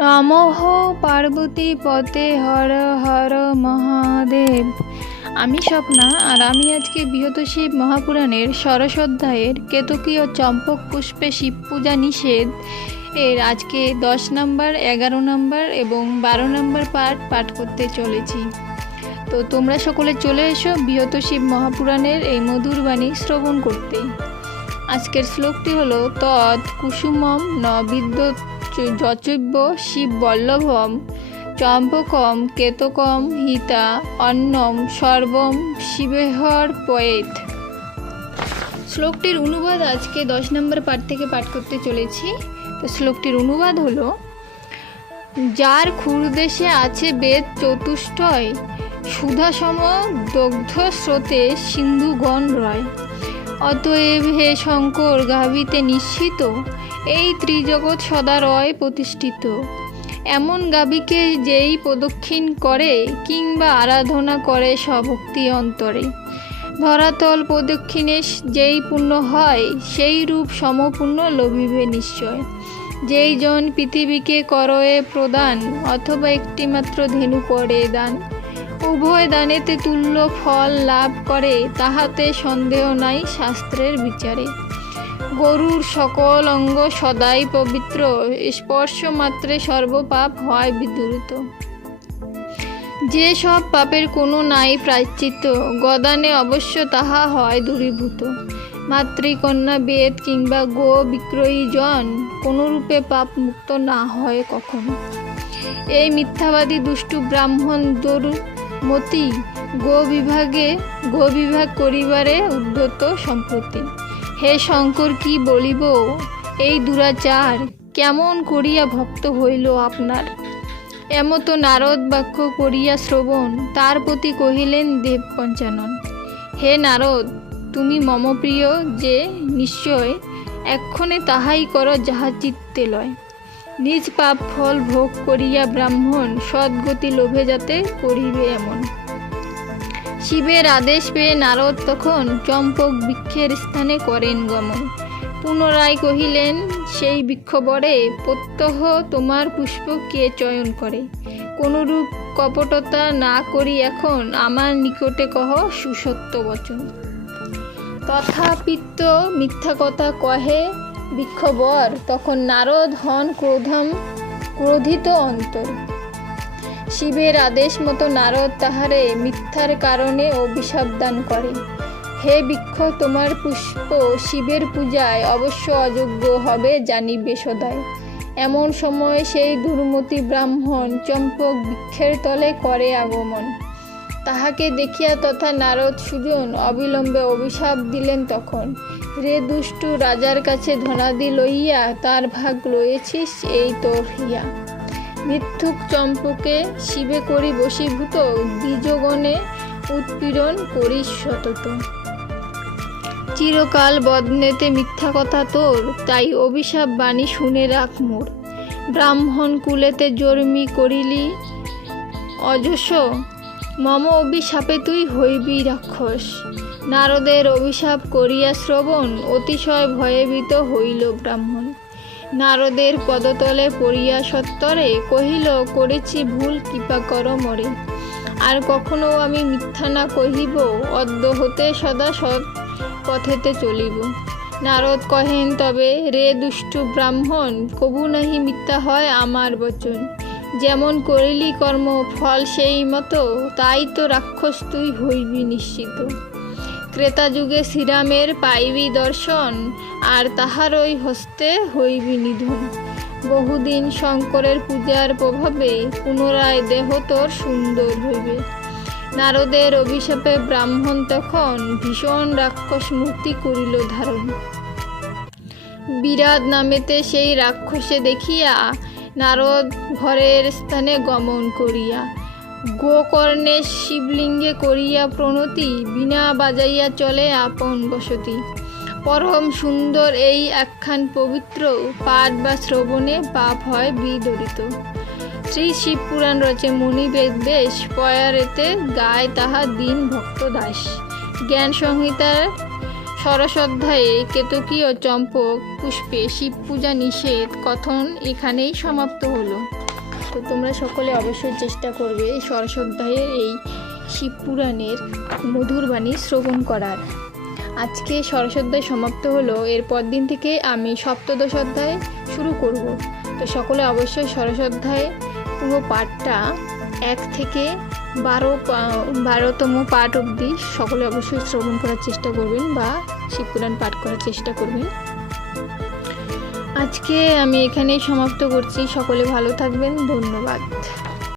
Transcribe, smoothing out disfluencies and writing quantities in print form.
নমঃ পার্বতী পতে হর হর মহাদেব। আমি স্বপ্না, আর আমি আজকে বৃহৎ শিব মহাপুরাণের ষোড়শ অধ্যায়ের কেতকী ও চম্পক পুষ্পে শিব পূজা নিষেধ এর আজকে 10 নম্বর, 11 নম্বর এবং 12 নম্বর পাঠ করতে চলেছি। তো তোমরা সকলে চলে এসো বৃহৎ শিব মহাপুরাণের এই মধুর বাণী শ্রবণ করতে। আজকের শ্লোকটি হলো তৎ কুসুমম ন বিদ্যুৎ যচৈব্য শিব বল্লভম চম্পকম কেতকম হিতা অন্নম সর্বম শিবেহর পয়েত। শ্লোকটির অনুবাদ আজকে 10 নম্বর পাঠ থেকে পাঠ করতে চলেছি। তো শ্লোকটির অনুবাদ হলো, যার ক্ষুরদেশে আছে বেদ চতুষ্টয়, সুধাসম দগ্ধ স্রোতে সিন্ধুগণ রয়। অতএব হে শঙ্কর, গাভিতে নিশ্চিত এই ত্রিজগৎ সদা রয় প্রতিষ্ঠিত। এমন গাভীকে যেই প্রদক্ষিণ করে কিংবা আরাধনা করে স্বভক্তি অন্তরে, ধরাতল প্রদক্ষিণে যেই পুণ্য হয় সেই রূপ সমপুণ্য লভিবে নিশ্চয়। যেই জন পৃথিবীকে করয়ে প্রদান অথবা একটিমাত্র ধেনু করে দান, উভয় দানেতে তুল্য ফল লাভ করে, তাহাতে সন্দেহ নাই শাস্ত্রের বিচারে। গরুর সকল অঙ্গ সদাই পবিত্র, স্পর্শ মাত্রে সর্বপাপ হয় বিদূরিত। যে সব পাপের কোনো নাই প্রায়শ্চিত্ত, গদানে অবশ্য তাহা হয় দূরীভূত। মাতৃকন্যা বেদ কিংবা গো বিক্রয়ী জন কোনরূপে পাপ মুক্ত না হয় কখনো। এই মিথ্যাবাদী দুষ্টু ব্রাহ্মণ দুর্মতি গোবিভাগ করিবারে উদ্যত সম্প্রতি। হে শঙ্কর, কি বলিব এই দুরাচার, কেমন করিয়া ভক্ত হইল আপনার। এমতো নারদ বাক্য করিয়া শ্রবণ, তার প্রতি কহিলেন দেব পঞ্চানন। হে নারদ, তুমি মম প্রিয় যে, নিশ্চয় এক্ষণে তাহাই কর যাহা চিত্তে লয়। নিজ পাপ ফল ভোগ করিয়া ব্রাহ্মণ সদ্গতি লোভে যাতে করিবে এমন। শিবের আদেশ পেয়ে নারদ তখন চম্পক বৃক্ষের স্থানে করেন গমন। পুনরায় কহিলেন সেই বৃক্ষবরে, প্রত্যহ তোমার পুষ্প কে চয়ন করে। কোনরূপ কপটতা না করি এখন আমার নিকটে কহ সুসত্য বচন। তথাপিত্ত মিথ্যা কথা কহে বৃক্ষবর, তখন নারদ হন ক্রোধিত অন্তর। শিবের আদেশ মতো নারদ তাহারে মিথ্যার কারণে অভিশাপ দান করে। হে বৃক্ষ, তোমার পুষ্প শিবের পূজায় অবশ্য অযোগ্য হবে জানিবে সদায়। এমন সময় সেই দুর্মতি ব্রাহ্মণ চম্পক বৃক্ষের তলে করে আগমন। তাহাকে দেখিয়া তথা নারদ সুজন অবিলম্বে অভিশাপ দিলেন তখন। রে দুষ্টু, রাজার কাছে ধনাদি লইয়া তার ভাগ লয়েছিস এই তোর হিয়া। মিথ্যুক চম্পকে শিবে করি বশীভূত, দ্বিজগণে উৎপীড়ন করিস সতত। চিরকাল বদনেতে মিথ্যা কথা তোর, তাই অভিশাপ বাণী শুনে রাখ মোর। ব্রাহ্মণ কুলেতে জন্মি করিলি অযশ, মম অভিশাপে তুই হইবি রাক্ষস। নারদের অভিশাপ করিয়া শ্রবণ, অতিশয় ভয়ভীত হইল ব্রাহ্মণ। নারদের পদতলে পড়িয়া সত্তরে কহিল, করেছি ভুল, কৃপা কর মরে। আর কখনো আমি মিথ্যা না কহিব, অদ্য হতে সদা সৎ পথেতে চলিব। নারদ কহেন তবে, রে দুষ্টু ব্রাহ্মণ, কবু নাহি মিথ্যা হয় আমার বচন। যেমন করিলি কর্ম ফল সেই মতো, তাই তো রাক্ষস তুই হইবি নিশ্চিত। ক্রেতা যুগে শ্রীরামের পাইবি দর্শন, আর তাহারই হস্তে হইবি নিধন। বহুদিন শঙ্করের পূজার প্রভাবে, পুনরায় দেহ তোর সুন্দর হইবে। নারদের অভিশাপে ব্রাহ্মণ তখন ভীষণ রাক্ষস মূর্তি করিল ধারণ। বিরাট নামেতে সেই রাক্ষসে দেখিয়া নারদ ঘরের স্থানে গমন করিয়া, গোকর্ণে শিবলিঙ্গে করিয়া প্রণতি, বীণা বাজাইয়া চলে আপন বসতি। পরম সুন্দর এই একখান পবিত্র পাঠ বা শ্রবণে পাপ হয় বিদরিত। শ্রী শিব পুরাণ রচে মুনি বেশ, পয়ারেতে গায় তাহা দীন ভক্ত দাস। জ্ঞান সংহিতার ষোড়শ অধ্যায়ে কেতকী ও চম্পক পুষ্পে শিব পূজা নিষেধ কথন এখানেই সমাপ্ত হলো। তো তোমরা সকলে অবশ্যই চেষ্টা করবে ষোড়শ অধ্যায়ের এই শিব পুরাণের মধুর বাণী শ্রবণ করার। আজকে ষোড়শ অধ্যায় সমাপ্ত হলো, এরপর দিন থেকে আমি সপ্তদশ অধ্যায় শুরু করব। তো সকলে অবশ্যই ষোড়শ অধ্যায় পুরো পাঠটা 1 থেকে 12তম পাঠ অবধি সকলে অবশ্যই শ্রবণ করার চেষ্টা করবেন বা শিবপুরাণ পাঠ করার চেষ্টা করবেন। আজকে আমি এখানেই সমাপ্ত করছি। সকলে ভালো থাকবেন। ধন্যবাদ।